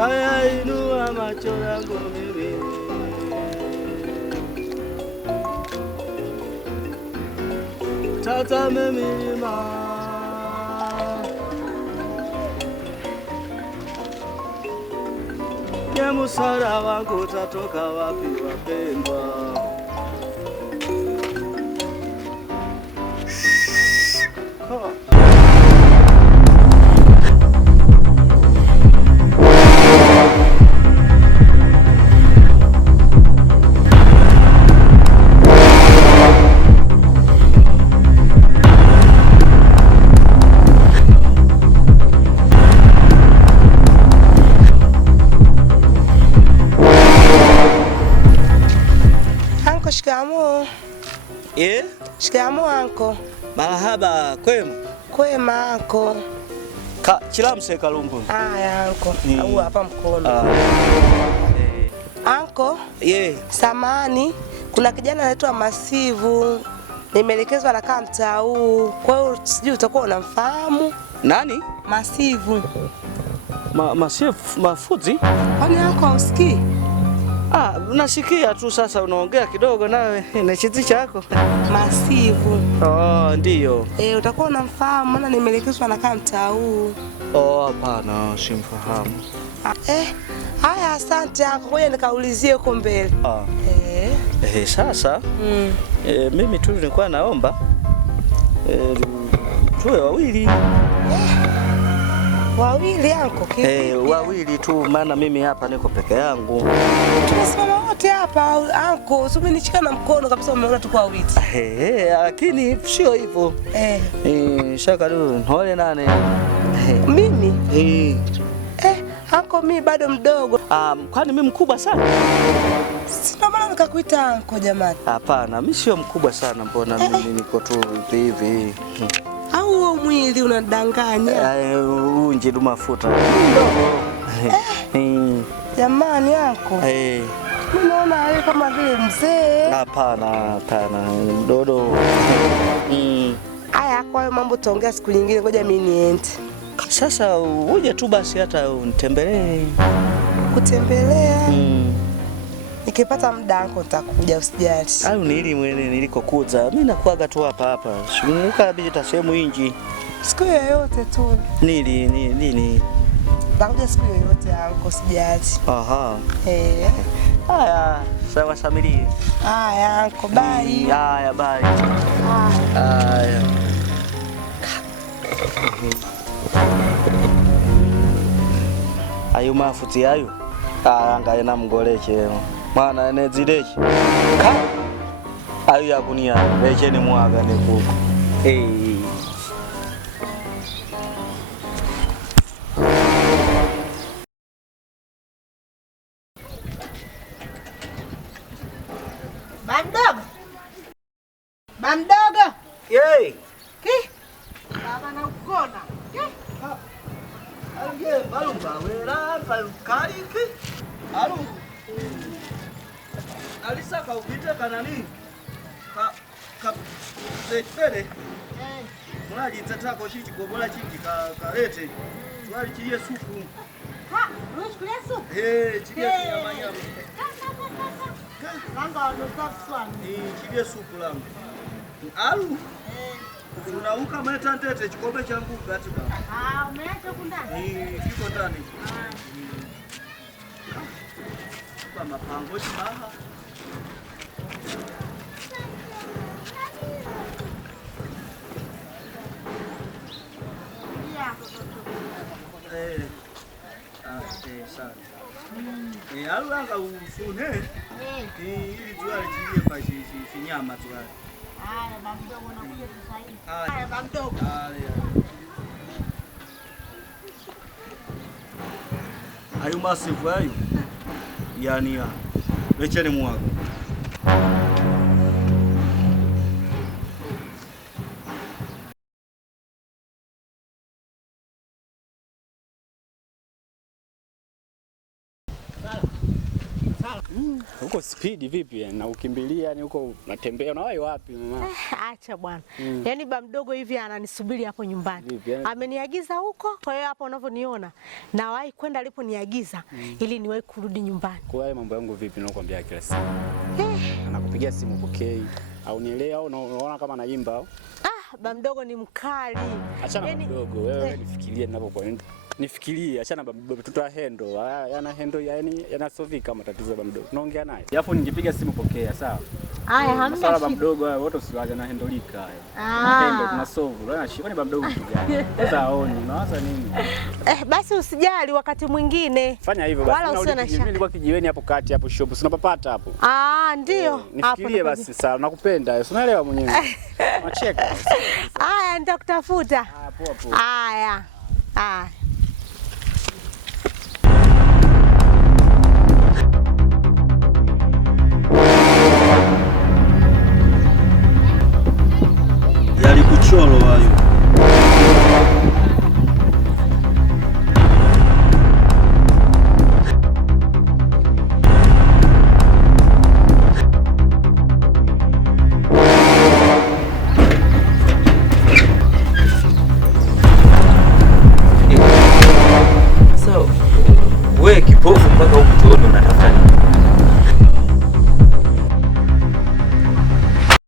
tayainua macho yangu mimi tazame milima. Je, msaada wangu utatoka wapi wapendwa? Shikamoo. Shikamoo anko. Marahaba, kwema? Kwema anko. Chilamse Kalumbu. Aya anko. Au hapa mkono. Anko? Samani, kuna kijana anaitwa Masivu. Nimeelekezwa anakaa mtaa huu. Kwa hiyo sijui utakuwa unamfahamu. Nani? Masivu. Masivu Mafuzi? Kwani anko hausikii? Nasikia tu sasa unaongea kidogo nawe na chiti chako. Masivu. Ndiyo. Utakuwa unamfahamu maana nimeelekezwa anakaa mtaa huu. Hapana, simfahamu. Haya asante anko. Ngoja nikaulizie huko mbele. Sasa mimi tu nilikuwa naomba tuwe wawili. Wawili anko kipi? Wawili tu maana mimi hapa niko peke yangu. Tunasimama wote hapa anko, usinishika na mkono kabisa umeona tuko wawili. Lakini sio hivyo. Shaka tu ntole nane. Mimi? Anko mimi bado mdogo. Kwani mimi mkubwa sana? Sina maana nikakuita anko jamani. Hapana, mimi sio mkubwa sana, mbona mimi niko tu hivi. Au mwili unadanganya? Unje du mafuta. Jamani anko. Unaona wewe kama vile mzee. Hapana, mdodo. Haya, kwa hiyo mambo tuongea siku nyingine, ngoja mimi niende. Sasa uje tu basi hata unitembelee. Kutembelea? Nikipata muda anko nitakuja usijali. Au nili mwene nilikokuza. Mimi nakuaga tu hapa. Shumuka bila sehemu inji. Siku yoyote tu. Nini? Baada siku yoyote anko usijali. Haya, sawa Samilie. Haya anko, bye. Haya, bye. Haya. Ayo mafuti ayo. Anga ina mgoleche. Mwana enezileki. Ayo ya kunia leche ni mwaga ni kuku. Bamdogo. Baba na ukona. Balumba wera kaliki. Alisa kaupita kanani? Setfere. Mwaji tatako chichi kobola chichi kalete. Twali chilie supu. Unachukua supu? Chilie nyama. Langa wadoza swani. Chilie supu langu. Unauka meta ndete chikombe changu gati baba. Umeacha kundani? Kiko ndani. Kwa mapango chibaha. Sana. Alanga usune. Ili tuale chilie pa chinyama tuale. Haya bamdogo unakuja sasa hivi. Haya bamdogo. Ayo Masivu ayo. Yani leche ni mwaga. Huko speed vipi na ukimbilia yani huko unatembea na wapi mama? Acha bwana. Yaani ba mdogo hivi ananisubiri hapo nyumbani. Ameniagiza huko, kwa hiyo hapo unavyoniona nawahi kwenda aliponiagiza ili niwahi kurudi nyumbani. Kwa hiyo mambo yangu vipi nakwambia kila siku? Anakupigia simu pokei au nielewa au unaona kama anaimba au? Ba mdogo ni mkali. Achana na mdogo, wewe nifikirie ninapokuwa nifikirie, achana baba tutahendo. Yana hendo yani yanasovika matatizo ya mdogo. Naongea naye. Alafu ningepiga simu pokea, sawa? Haya hamna shida. Baba mdogo wote usiwaje na hendolika hayo. Hendo tunasolve. Wewe shika ni baba mdogo kijana. Sasa aoni, unawaza nini? Basi usijali wakati mwingine. Fanya hivyo basi. Wala usiwe na shaka. Nilikuwa kijiweni hapo kati hapo shop. Unapapata hapo. Ndio. Nifikirie basi sawa. Nakupenda. Unaelewa mwenyewe. Unacheka. Haya nitakutafuta. Poa poa. Haya. Yalikuchoro hayo.